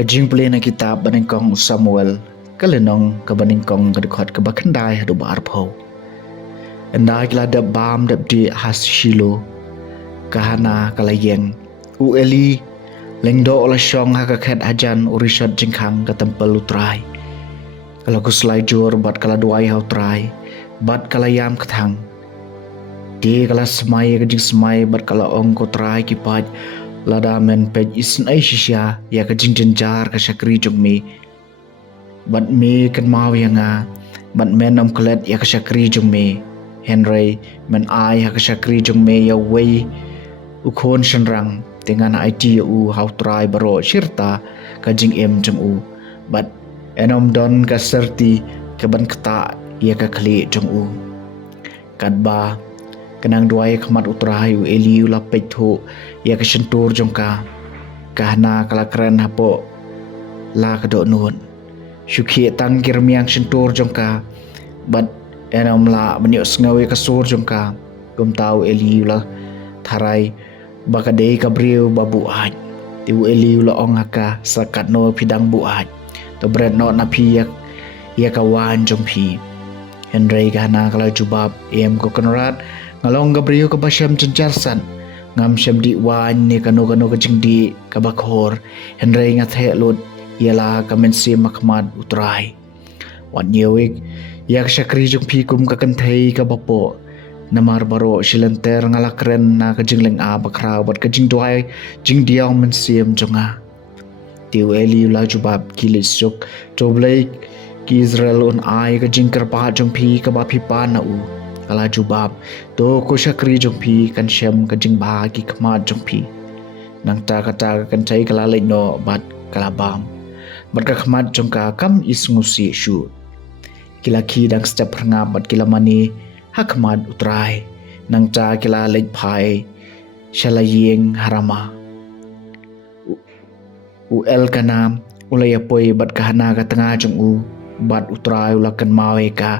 Kajing puli na kitab baningkong Samuel kalenong kabaningkong kadukot kabakandai hadu barpo. Andai kila dap bam dap di has Shilo kahana kalayeng u Eli lengdo ola syong hakaket ajan urishat jingkang ka tempel utrai. Kalau kuslai jur bat kala duai hau trai bat kala yam ketang. Di kala semai kajing semai bat kala ong ko trai kipat lada men pej isin ai shisha ya kajing jenjar ka syakri jong mi bat mi kan mau yanga bat men om klet ya ka syakri jong mi Henry men ai ha ka syakri jong mi ya wei ukon shenrang dengan IT u hau try baro shirta kajing em jong u bat enom don ka serti ka ban kata ya ka kli jong u kadba kenang duai khamat utrai u Eli u lapet thu ya ka sentur jongka kahna kala keren hapo la ka do nun syukhi tang kirmiang sentur jongka bat enom la banyo sngawe ka sur jongka gum tau Eli la tharai bakadei ka briu babu aj tiu Eli la ong haka sakat no pidang bu aj to bret no na pi ya ka wan jong pi Henry kahna kala jubab em ko konrad ngalong gabriyo ka basyam jenjarsan ngam syam di wan ni kano ka jingdi ka bakhor Henry ngat he lut yala ka mensi makmad utrai wan yewik yak syakri jung pi kum ka kanthei ka bapo namar baro silenter ngalakren na ka jingleng a bakra bat ka jing duai jing diaw mensiam jonga tiu Eli la jubab kilisuk toblai ki Israel on ai ka jing karpa jung pi ka ba pi pa na u kala jubab to ko syakri jong pi kan syam ka jing ba ki khmat jong pi nang ta kata kan chai kala le no bat kala bam bat ka khmat jong ka kam is ngusi shu kila ki dang step nga bat kila mani hakmat utrai nang ta kila le phai shalayeng harama u el kana ulaya poi bat ka hana ka tanga jong u bat utrai ulakan mawe ka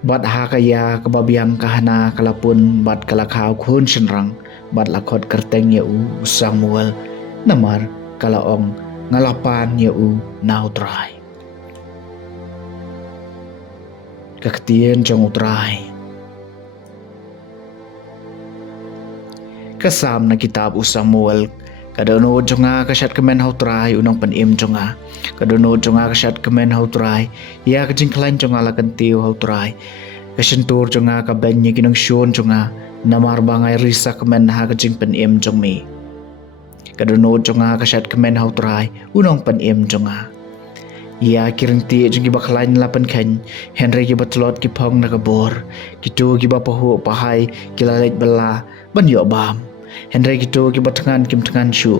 bat hakaya kebabiang kahana kalapun bat kalakau khun senrang bat lakot kerteng ya u Samuel namar kalaong ngalapan ya u nautrai kaktien jong utrai kasam na kitab u Samuel kadono jonga kasyat kemen hautrai unang panim jonga kadono jonga kasyat kemen hautrai ya kajing klain jonga lakan tiu hautrai kasentur jonga ka benye kinang syun jonga namar bangai risa kemen ha kajing panim jongmi kadono jonga kasyat kemen hautrai unang panim jonga ya kiring ti jongi baklain lapan ken Henry ki batlot ki phong na kabor kitu ki bapahu pahai kilalet bala ban yo bam Henry gitu ki batangan kim tangan syu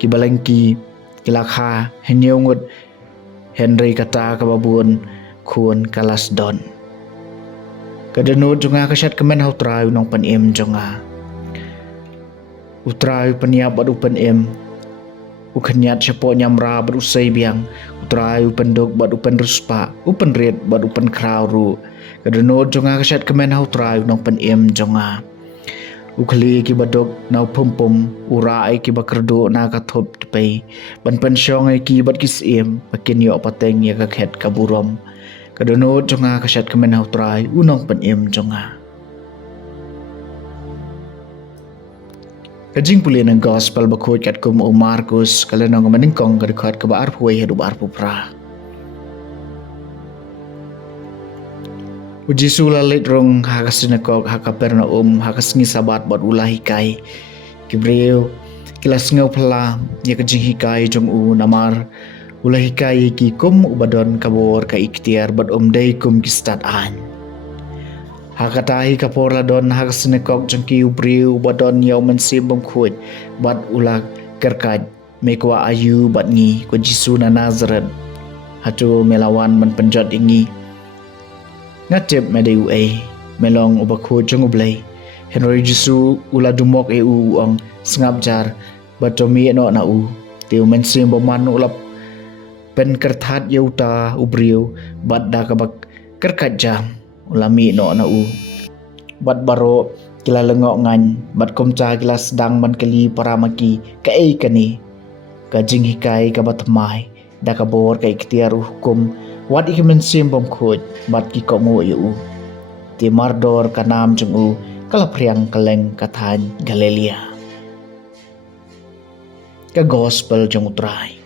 ki balengki kilakha henyongut Henry kata ka babun khun kalas don kadano jonga kasyat kemen hautrai nong panim jonga utrai paniap adu panim ukanyat syapo nyamra berusai biang utrai upenduk bad upen ruspa upen red bad upen krauru kadano jonga kasyat kemen hautrai nong panim jonga ukli ki badok nau pumpum urai ki bakerdo na kathop tepai ban pensyong ai ki bat kisiem pakin yo pateng ya ka khet kaburom kadono jonga kasyat kemen hautrai unong panim jonga kajing puli ng gospel bakut kat kum o Marcos kalenong maningkong kadikot ka baar puway hadu baar pupra Uji sulalit rong hakas sinakok hakaperna hakas ngisabat bat ulah hikai. Kibreu kilas ngau pala ya kejing hikai jong namar ulah hikai ki kum ubadon kabor ka ikhtiar bat day kum kistat an. Hakatai kapor ladon hakas sinakok jong ki ubreu ubadon yaw mensim bangkut bat ulah kerkat mekwa ayu bat ngi ko Jisu na Nazaret. Hatu melawan menpenjot ingi ngatip medayu melong ubakho jong ublay Henry Jisu ula dumok uang sengap jar batomi no na tiu mensim boman ulap pen kertat yauta ubriu bat da kabak kerkat jam ulami no na bat baro kila lengok ngan bat komca kila sedang man kali paramaki ka kani ka jing hikai ka batmai da kabor ka ikhtiar hukum wat ik mensim bom khoj bat ki ko ngo ti mardor kanam jung kalapriang kaleng kathan Galilea ka gospel jung utrai